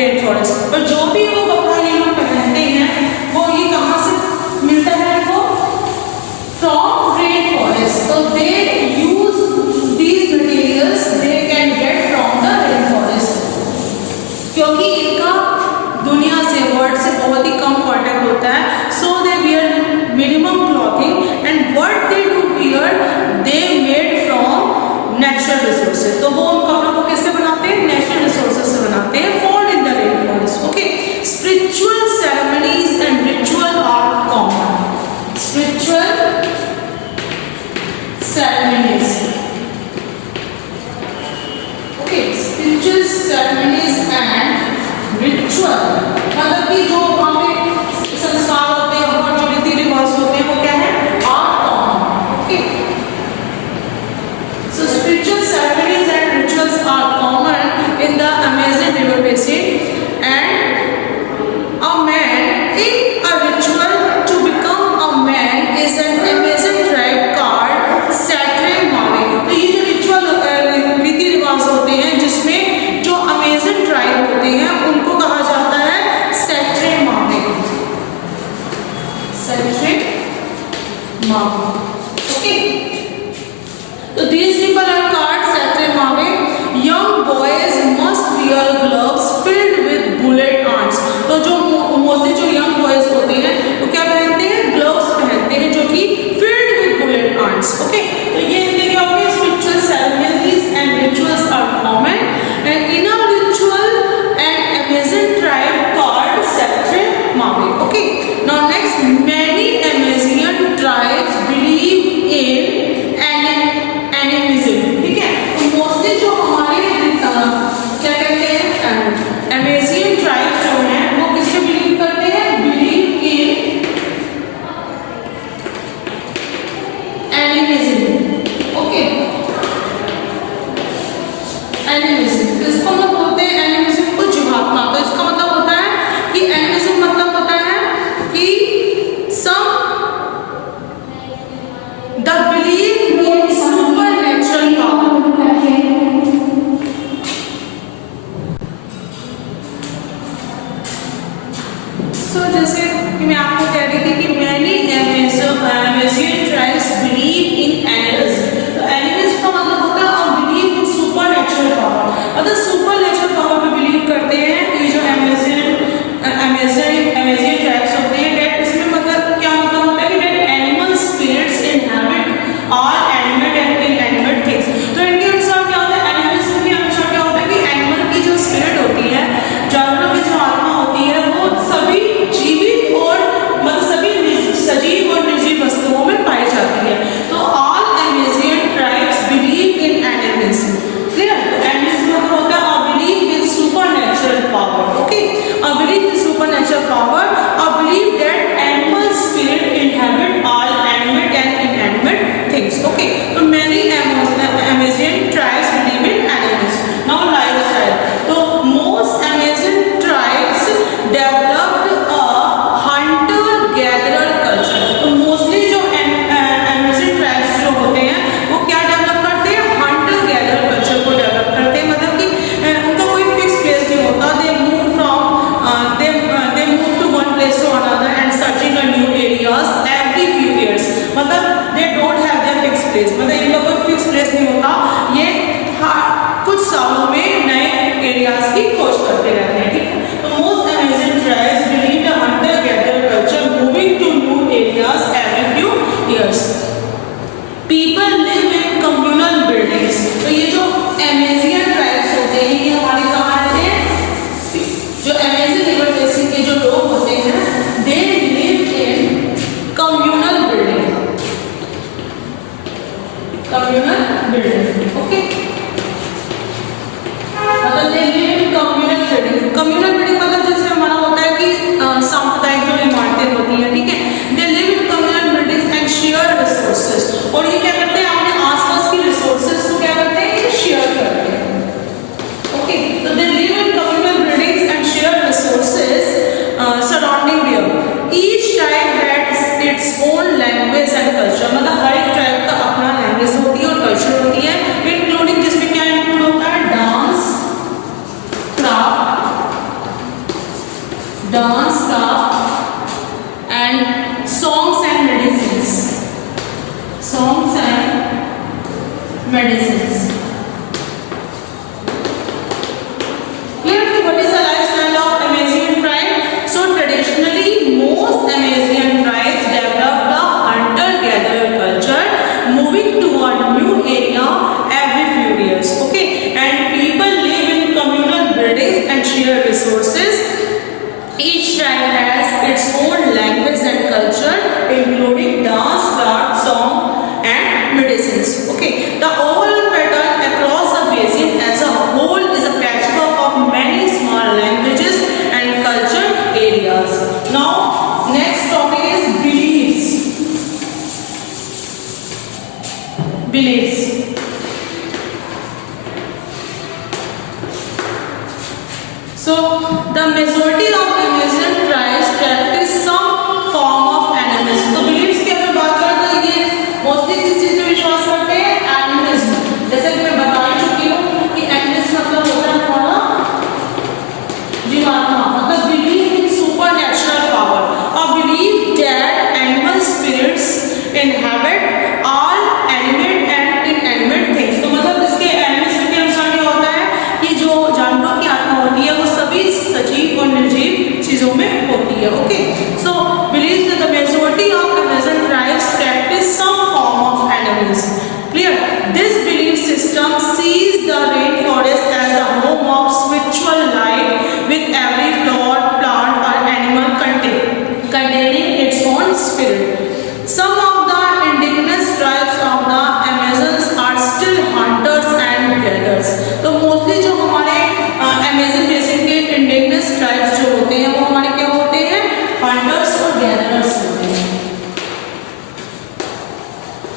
Rain forest. और जो भी वो कपड़ा ये लोग पहनते हैं वो ये कहाँ से मिलता है इनको? From rain forest. तो they use these materials they can get from the rain forest, क्योंकि इनका दुनिया से वर्ल्ड से बहुत ही कम कांटेक्ट होता है। So they wear minimum clothing and what they do wear they made from natural resources. तो वो उन कपड़ों को किससे बनाते हैं? नेचुरल रिसोर्सेज से बनाते हैं, found in the rain forest. Okay, spiritual ceremonies and ritual are common. Spiritual ceremonies, okay, spiritual ceremonies and ritual, मतलब कि जो वहाँ पे संस्कार होते हैं और जो रीति रिवाज होते हैं वो क्या है? Are common. Okay, so spiritual ceremonies and rituals are common in the Amazon river basin and a man in a ritual to become a man is an Amazon tribe called Satere Mawe. तो ये जो रिचुअल रीति रिवाज होते हैं जिसमें जो Amazon tribe होते हैं उनको कहा जाता है सैट्रे मावे। सैट्रे मावे, ओके। तो these people are called सैट्रे मावे। Young boys must wear gloves filled with bullet ants। तो जो मोस्टली जो यंग बॉयज होते हैं वो क्या पहनते हैं? ग्लव्स पहनते हैं जो कि filled with bullet ants। Okay, तो ये इनके क्या हो गए? Spiritual ceremonies and rituals are common and in a ritual and Amazon tribe called Satere Mawe. Okay, now next, many Amazonian tribes believe in animism. ठीक है, तो मोस्टली जो हमारे क्या कहते हैं अमेजियन ट्राइब्स जो हैं वो किससे बिलीव करते हैं? Believe in animism. Okay, animism, इसको हम बोलते हैं एनिमिज्म को जीवात्मा। तो इसका मतलब होता है कि एनिमिज्म मतलब होता है कि some the believe in super natural power. So जैसे कि मैं आपको कह रही थी कि many Amazonian tribes believe in animals. तो एनिमल्स का मतलब होता है believe in super natural power, मतलब सुपर नेचुरल पावर में बिलीव करते हैं। ये जो अमेजियन ट्राइब्स होते हैं डेट, इसमें मतलब क्या मतलब होता है कि डेट एनिमल स्पिरिट्स इनहैबिट और एनिमेट एंड इनएनिमेट थिंग्स। तो इनके अनुसार क्या होता है? एनिमल्स में भी अनुसार क्या होता है कि एनिमल की जो स्पिरिट होती है, जानवरों की जो आत्मा होती है, वो सभी जीवित और dance craft and songs and medicines. Songs and medicines. What is the lifestyle of Amazigh tribe? So traditionally, most Amazigh tribes developed a hunter-gatherer culture, moving to a new area every few years. Okay, and people live in communal buildings and share resources. Each tribe has its own language and culture, including dance, craft, song, and medicines. Okay, the overall pattern across the basin as a whole is a patchwork of many small languages and culture areas. Now, next topic is beliefs. Beliefs. So, the majority of Amazigh tribes practice some form of animism. तो beliefs की अगर बात करें तो ये mostly किस चीज पे विश्वास करते हैं? Animism. जैसे कि मैं बता ही चुकी हूँ कि animism मतलब होता है हमारा जीवात्मा, मतलब belief in supernatural power. A belief that animal spirits inhabit all animate and inanimate things. तो मतलब इसके animism के अनुसार क्या होता है कि जो जानवरों की आत्मा होती है वो सभी सजीव और निर्जीव चीजों में होती है. ओके, सो believes that the majority of Amazigh tribes practice some form of animism. Clear? This belief system sees the rainforest as the home of spiritual life, with every flower, plant, or animal containing its own spirit. Some of the indigenous tribes of the Amazons are still hunters and gatherers. तो मोस्टली जो हमारे Amazon basin के indigenous tribes जो होते हैं वो हमारे क्या होते हैं? Hunters और gatherers होते हैं.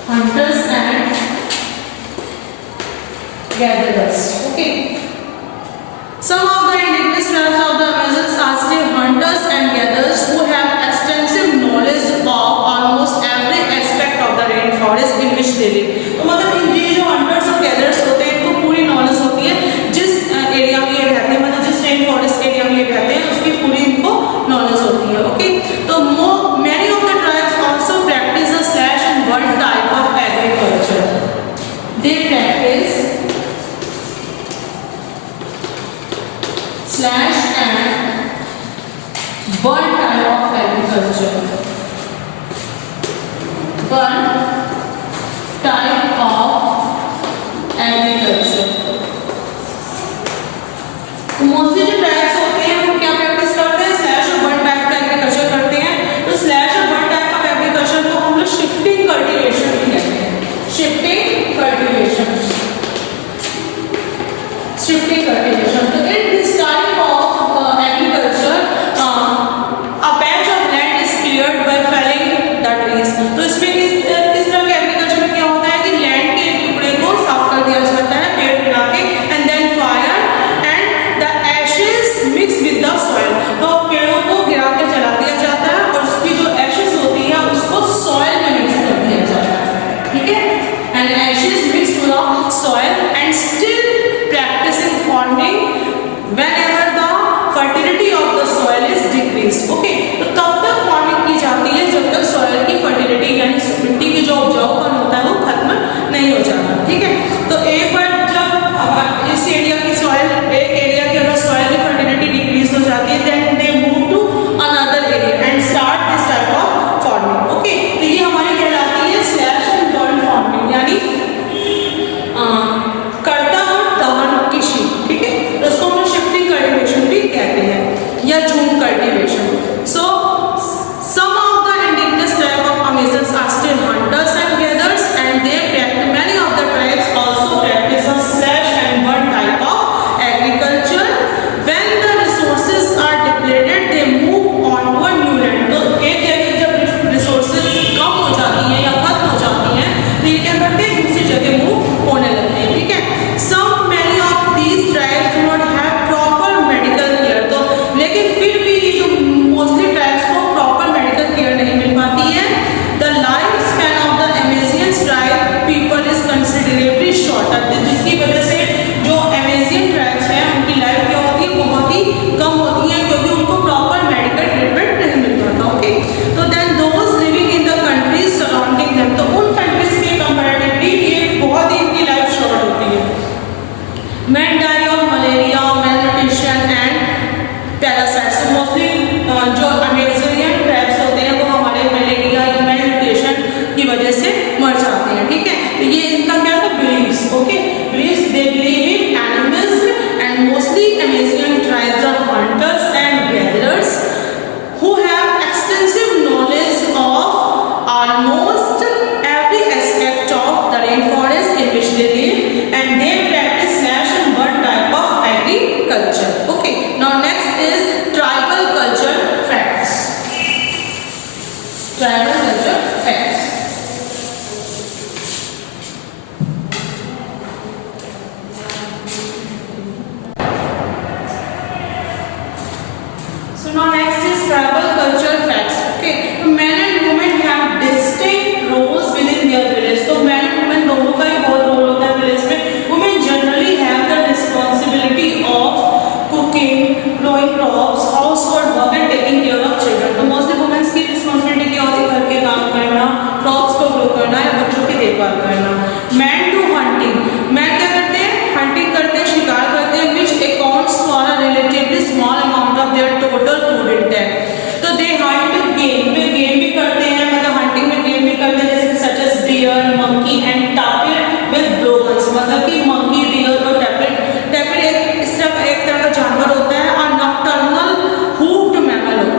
Hunters and gatherers. Okay. Some of the indigenous tribes of the Amazons are still hunters and gatherers who have extensive knowledge of almost every aspect of the rainforest in which they live. तो मतलब ये जो hunters और gatherers होते हैं इनको पूरी knowledge होती है जिस एरिया में ये रहते हैं, मतलब जिस rainforest एरिया में ये रहते हैं उसकी पूरी इनको knowledge होती है. ओके, तो many of the tribes also practice a slash and burn type of agriculture. They practice slash and burn type of agriculture. Burn type of agriculture. Mostly जो ट्राइब्स होते हैं वो क्या प्रैक्टिस करते हैं? स्लैश और बर्न टाइप का एग्रीकल्चर करते हैं. तो स्लैश और बर्न टाइप ऑफ एग्रीकल्चर को हम लोग शिफ्टिंग कल्टीवेशन भी कहते हैं. Shifting cultivation. Shifting cultivation. तो in this type of agriculture a patch of land is cleared by felling the trees. तो इसमें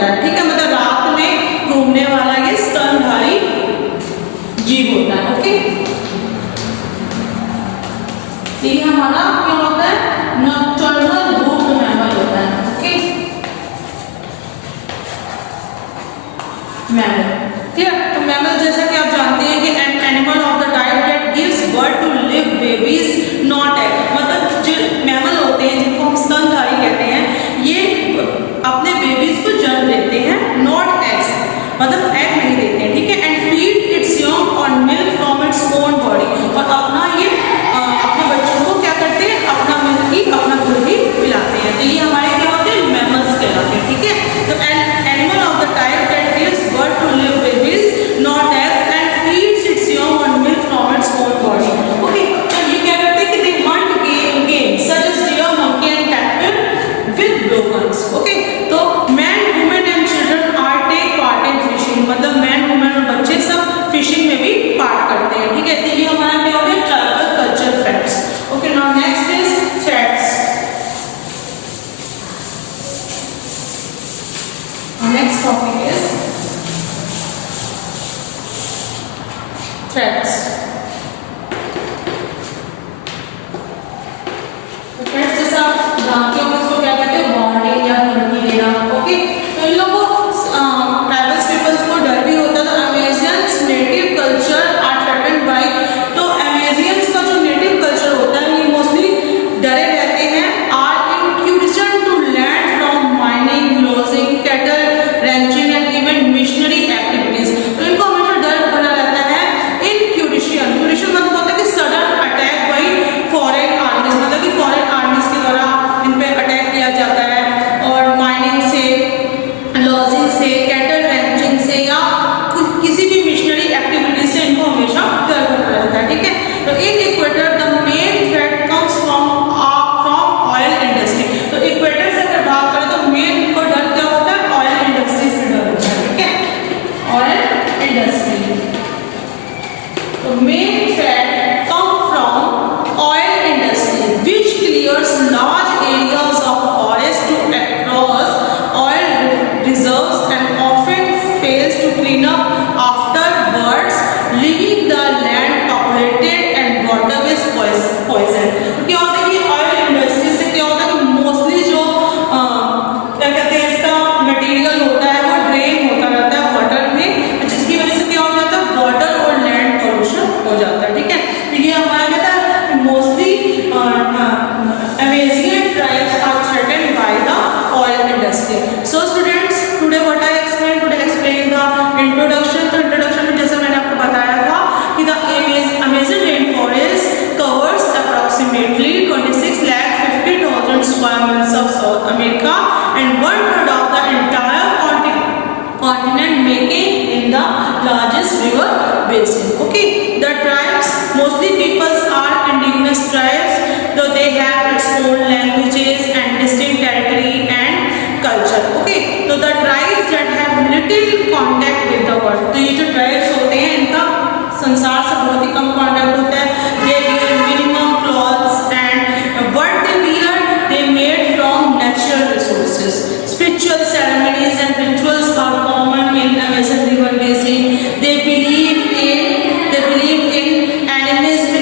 होता है, ठीक है, मतलब रात में घूमने वाला ये स्तनधारी जीव होता है। ओके, ये हमारा क्या होता है, नॉकटर्नल रूट मैमल होता है। ओके, मैमल, ठीक है। तो मैमल जैसा कि आप जानते हैं कि an animal of the type that gives birth to live babies not egg, मतलब जो मैमल होते हैं जिनको हम स्तनधारी कहते हैं, ये अपने बेबीज को जन्म देते हैं, नॉट एग्स, मतलब एग नहीं देते हैं, ठीक है। And feed it's young on milk from its own body, और अपना ये अपने बच्चों को क्या करते हैं, अपना मिल्क ही, अपना दूध ही पिलाते हैं। तो ये हमारे क्या होते हैं, मैमल्स कहलाते हैं, ठीक है। तो an animal of the type that gives birth to live babies not eggs and feeds its young on milk from its own body. Okay, तो ये क्या करते हैं कि they hunt game such as deer, monkey and cattle with blowguns. Okay, तो man, women and children are take part in fishing, मतलब man, women और बच्चे सब फिशिंग में भी पार्ट करते हैं, ठीक है। तो ये हमारा क्या हो गया, tribal culture facts. Okay, now next is threads. Next topic is threads. तो थ्रेड्स जैसा आप जानते हो इसको क्या कहते हैं, बॉन्डिंग या बंधनी देना। ओके, तो इन लोगों को ट्राइबल पीपल्स को डर भी होता था। Amazonians native culture are threatened by, तो अमेजियंस का जो नेटिव कल्चर होता है ये मोस्टली डरे रहते हैं। Are incursion to land from mining, logging, cattle ranching and even missionary activities, तो इनको हमेशा डर बना रहता है। इंक्यूरिशन, क्यूरिशन मतलब होता है कि सडन अटैक बाय फॉरेन आर्मीज, मतलब कि फॉरेन आर्मीज के द्वारा इन पे अटैक किया जाता है, और माइनिंग से, लॉजिंग से, कैटल रैंचिंग से या किसी भी मिशनरी एक्टिविटी से इनको हमेशा डर बना रहता है, ठीक है। तो in Ecuador the main threat comes from oil industry, तो इक्वेटर से अगर बात करें तो मेन इनको डर क्या होता है, ऑयल इंडस्ट्री से डर होता है, ठीक है, ऑयल इंडस्ट्री। तो main threat come from oil industry which clears large areas of forest to across oil reserves and often fails to clean up afterwards, leaving the land populated and waterways poisoned। तो क्या होता है कि oil industry से क्या होता है कि मोस्टली जो क्या कहते हैं इसका मटेरियल होता है वो ड्रेन होता रहता है वाटर में, जिसकी वजह से क्या हो जाता है, वाटर और लैंड पॉल्यूशन हो जाता है, ठीक है। तो ये हमारा कहता है mostly Amazigh tribes are threatened by the oil industry. So students, today what I explained, today explain the introduction. तो introduction में जैसे मैंने आपको बताया था कि the Amazon rainforest covers approximately 26,50,000 square miles of South America and 1/3 of the entire continent, making in the largest river basin. Okay, the tribes, mostly peoples are indigenous tribes, though they have its own languages and distinct territory and culture. Okay, so the tribes that have little contact with the world, तो ये जो tribes होते हैं इनका संसार से बहुत ही कम contact होता है। They wear minimum clothes and what they wear they made from natural resources. Spiritual ceremonies and rituals are common in Amazon river basin. They believe in animism,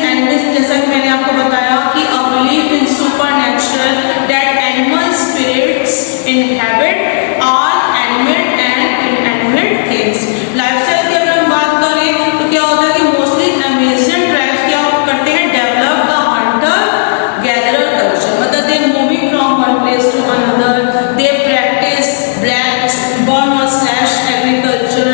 जैसा कि मैंने आपको बताया कि a belief in supernatural, that animal spirits inhabit all animate and inanimate things. Lifestyle की अगर हम बात करें तो क्या होता है कि मोस्टली अमेजियन ट्राइब्स क्या करते हैं, develop the hunter gatherer culture, मतलब they moving from one place to another, they practice black burn और स्लैश एग्रीकल्चर,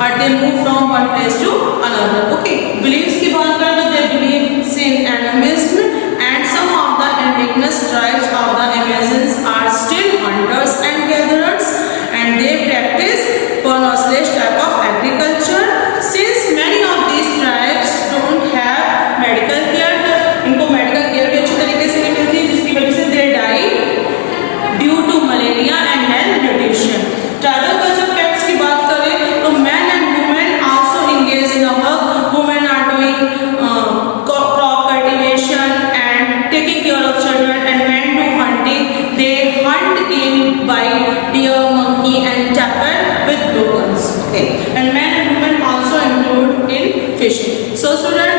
और they move from one place to another. Okay, believes की बात करें तो they believe in animism, and some of the indigenous tribes of the Amazons are still hunters and gatherers, and they practice perno/slash type of agriculture. Since many of these tribes don't have medical care, इनको medical care भी अच्छी तरीके से नहीं मिलती, जिसकी वजह से they die due to malaria and malnutrition. Tribal culture facts की बात करें तो men and women also engage in a work. Women are doing crop cultivation and taking care of children, and men do hunt So students,